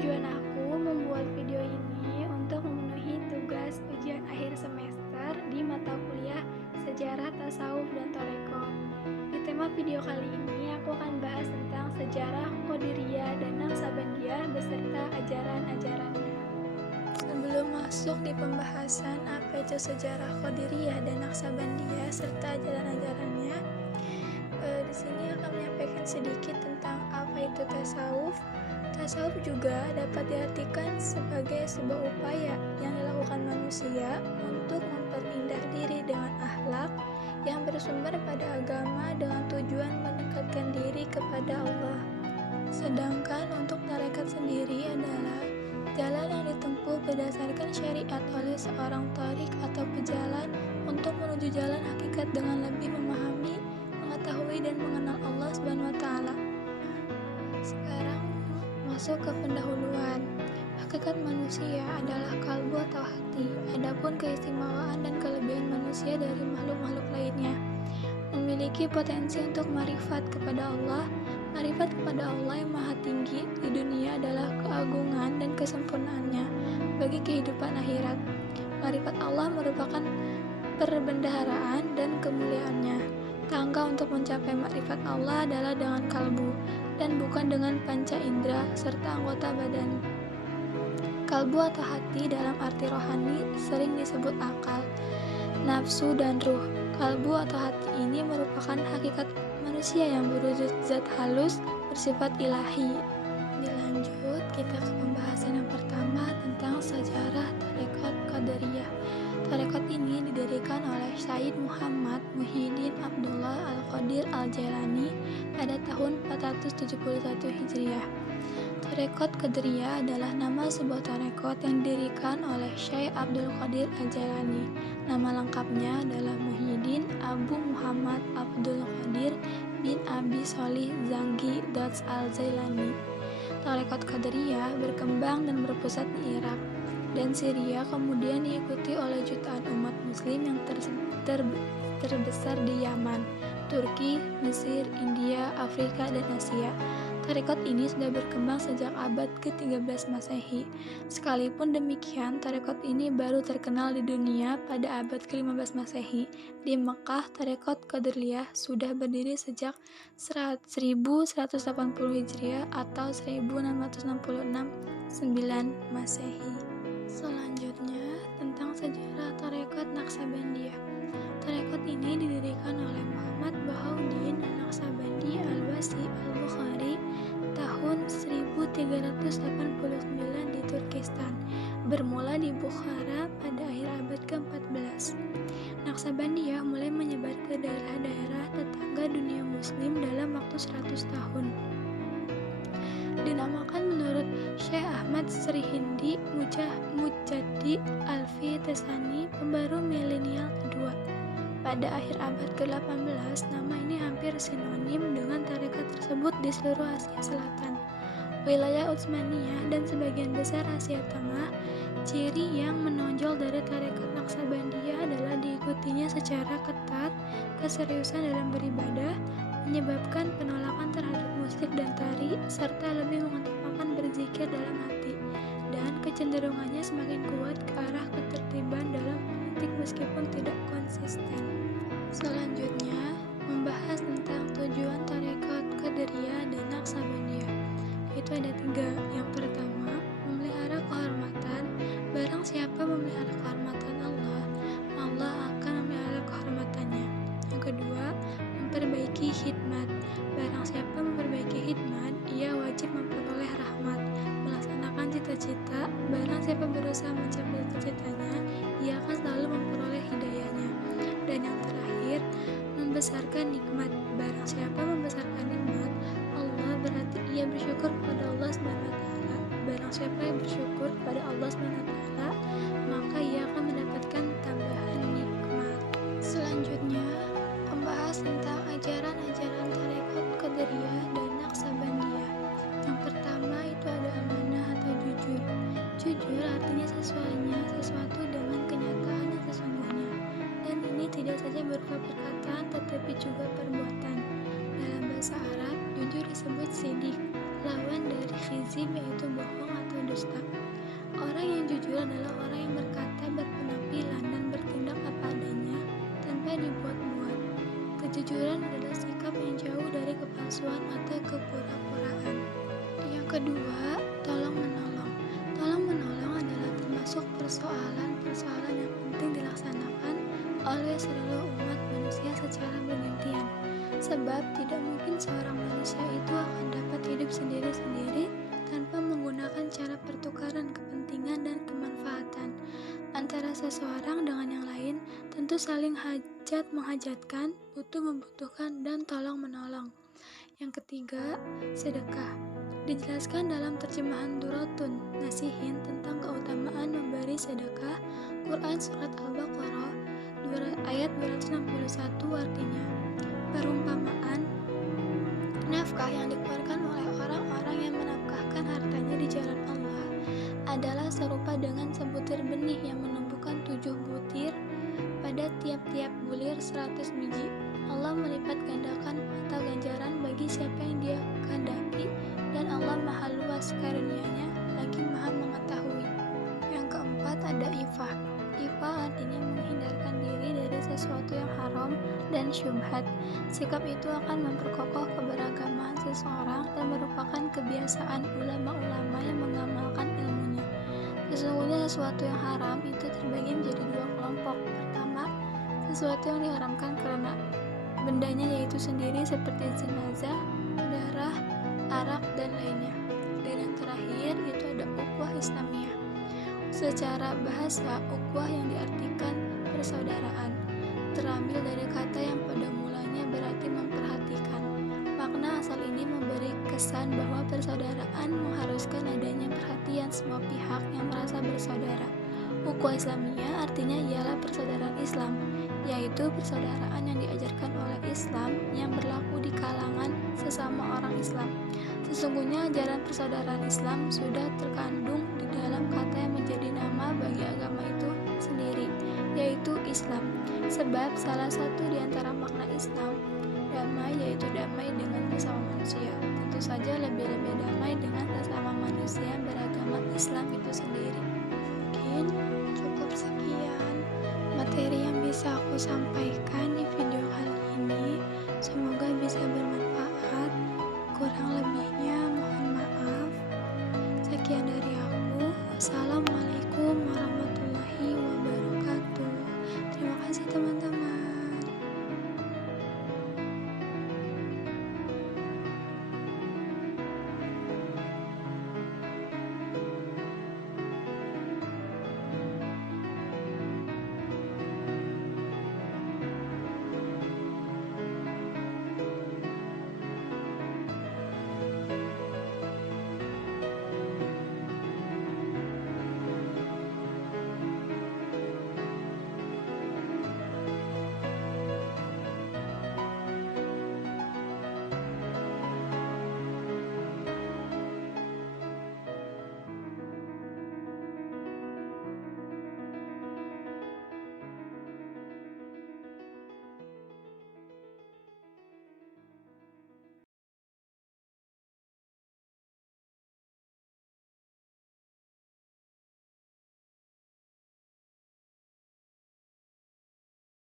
Tujuan aku membuat video ini untuk memenuhi tugas ujian akhir semester di mata kuliah Sejarah Tasawuf dan Thariqat. Di tema video kali ini aku akan bahas tentang sejarah Qadiriyah dan Naqsabandiyah beserta ajaran-ajarannya. Sebelum masuk di pembahasan apa itu sejarah Qadiriyah dan Naqsabandiyah serta ajaran-ajarannya, di sini akan menyampaikan sedikit tentang apa itu tasawuf. Tasawuf juga dapat diartikan sebagai sebuah upaya yang dilakukan manusia untuk memperindah diri dengan akhlak yang bersumber pada agama dengan tujuan mendekatkan diri kepada Allah. Sedangkan untuk tarekat sendiri adalah jalan yang ditempuh berdasarkan syariat oleh seorang tarik atau pejalan untuk menuju jalan hakikat dengan lebih memahami, mengetahui dan mengenal Allah SWT. Sekarang masuk ke pendahuluan. Hakikat manusia adalah kalbu atau hati. Adapun keistimewaan dan kelebihan manusia dari makhluk-makhluk lainnya, memiliki potensi untuk marifat kepada Allah. Marifat kepada Allah yang maha tinggi di dunia adalah keagungan dan kesempurnaannya bagi kehidupan akhirat. Marifat Allah merupakan perbendaharaan dan kemuliaannya. Tangga untuk mencapai makrifat Allah adalah dengan kalbu dan bukan dengan panca indera serta anggota badan. Kalbu atau hati dalam arti rohani sering disebut akal, nafsu dan ruh. Kalbu atau hati ini merupakan hakikat manusia yang berwujud zat halus bersifat ilahi. Dilanjut kita ke pembahasan yang pertama tentang sejarah tarekat Qadiriyah. Tarekat ini didirikan oleh Syed Muhammad Muhyiddin Abdullah Al-Qadir Al-Jailani pada tahun 471 Hijriah. Tarekat Qadiriyah adalah nama sebuah tarekat yang didirikan oleh Syekh Abdul Qadir Al-Jailani. Nama lengkapnya adalah Muhyiddin Abu Muhammad Abdul Qadir bin Abi Sholih Zangi Dots Al-Jailani. Tarekat Qadiriyah berkembang dan berpusat di Irak dan Syria, kemudian diikuti oleh jutaan umat muslim yang terbesar di Yaman, Turki, Mesir, India, Afrika, dan Asia. Tarekat ini sudah berkembang sejak abad ke-13 Masehi. Sekalipun demikian, tarekat ini baru terkenal di dunia pada abad ke-15 Masehi. Di Mekah, tarekat Qadiriyah sudah berdiri sejak 1180 Hijriah atau 1666 Masehi. Selanjutnya, tentang sejarah tarekat Naqsabandiyah. Tarekat ini didirikan oleh Muhammad Bahauddin Naqsabandi Al-Wasi Al-Bukhari tahun 1389 di Turkistan, bermula di Bukhara pada akhir abad ke-14. Naqsabandiyah mulai menyebar ke daerah-daerah tetangga dunia muslim dalam waktu 100 tahun. Dinamakan menurut Syekh Ahmad Srihindi Mujaddi Alfi Tesani, pembaru milenial kedua. Pada akhir abad ke-18, nama ini hampir sinonim dengan tarekat tersebut di seluruh Asia Selatan, wilayah Utsmaniyah, dan sebagian besar Asia Tengah. Ciri yang menonjol dari tarekat Naqsabandiyah adalah diikutinya secara ketat keseriusan dalam beribadah, menyebabkan penolakan terhadap musik dan tari, serta lebih mengutamakan berzikir dalam hati, dan kecenderungannya semakin kuat ke arah ketertiban dalam politik meskipun tidak konsisten. Selanjutnya, membahas tentang tujuan tarekat Qadiriyah dan Naqsabandiyah. Itu ada 3. Yang pertama, memelihara kehormatan. Barang siapa memelihara kehormatan Allah, Allah akan memelihara kehormatannya. Yang kedua, memperbaiki khidmat. Barang siapa memperbaiki khidmat, ia wajib memperoleh rahmat. Melaksanakan cita-cita. Barang siapa berusaha mencapai cita-citanya, ia akan selalu memperoleh hidayahnya. Dan yang terakhir, membesarkan nikmat. Barang siapa membesarkan nikmat Allah, berarti ia bersyukur kepada Allah SWT. Barang siapa yang bersyukur kepada Allah SWT, maka ia akan mendapatkan tambahan nikmat. Selanjutnya, membahas tentang ajaran-ajaran tarekat Qadiriyah dan Naqsabandiyah. Yang pertama itu ada amanah atau jujur. Jujur artinya sesuatu dengan kenyataan yang sesungguhnya, dan ini tidak saja berupa perkataan tetapi juga perbuatan. Dalam bahasa Arab, jujur disebut sidik. lawan dari khizib yaitu bohong atau dusta. Orang yang jujur adalah orang yang berkata berpenampilan dan bertindak apa adanya tanpa dibuat-buat. Kejujuran adalah sikap yang jauh dari kepalsuan atau kepura-puraan. Yang kedua, tolong menolong. Tolong menolong adalah termasuk persoalan-persoalan yang penting dilaksanakan oleh seluruh umat manusia secara bergantian. Sebab tidak mungkin seorang manusia itu akan dapat hidup sendiri-sendiri tanpa menggunakan cara pertukaran kepentingan dan kemanfaatan antara seseorang dengan yang lain, tentu saling hajat menghajatkan, butuh membutuhkan, dan tolong menolong. Yang ketiga, sedekah. Dijelaskan dalam terjemahan Duratun Nasihin tentang keutamaan memberi sedekah, Quran Surat Al-Baqarah ayat 261 artinya, perumpamaan, nafkah yang dikeluarkan oleh orang-orang yang menafkahkan hartanya di jalan Allah adalah serupa dengan sebutir benih yang menumbuhkan 7 butir pada tiap-tiap bulir 100 biji. Allah melipat gandakan mata ganjaran bagi siapa yang dia kehendaki, dan Allah maha luas karunia-Nya lagi maha mengetahui. Yang keempat ada ifah. Ifah artinya menghindarkan diri dari sesuatu yang haram dan syubhat. Sikap itu akan memperkokoh keberagaman seseorang dan merupakan kebiasaan ulama-ulama yang mengamalkan ilmunya. Sesungguhnya sesuatu yang haram itu terbagi menjadi 2 kelompok. Pertama, sesuatu yang diharamkan karena bendanya yaitu sendiri seperti jenazah, darah, arak, dan lainnya. Dan yang terakhir itu ada ukhuwah Islamiyah. Secara bahasa, ukhuwah yang diartikan persaudaraan terambil dari kata yang pada mulanya berarti memperhatikan. Makna asal ini memberi kesan bahwa persaudaraan mengharuskan adanya perhatian semua pihak yang merasa bersaudara. Ukhuwah Islamiyah artinya ialah persaudaraan Islam, yaitu persaudaraan yang diajarkan oleh Islam yang berlaku di kalangan sesama orang Islam. Sesungguhnya ajaran persaudaraan Islam sudah terkandung di dalam kata yang menjadi nama bagi agama itu sendiri, yaitu Islam. Sebab salah satu di antara makna Islam, damai, yaitu damai dengan sesama manusia. Tentu saja lebih-lebih damai dengan sesama manusia yang beragama Islam itu sendiri. Mungkin cukup sekian materi yang bisa aku sampaikan di video kali ini. Semoga bisa bermanfaat. Kurang lebihnya mohon maaf. Sekian dari aku. Wassalamualaikum warahmatullahi wabarakatuh.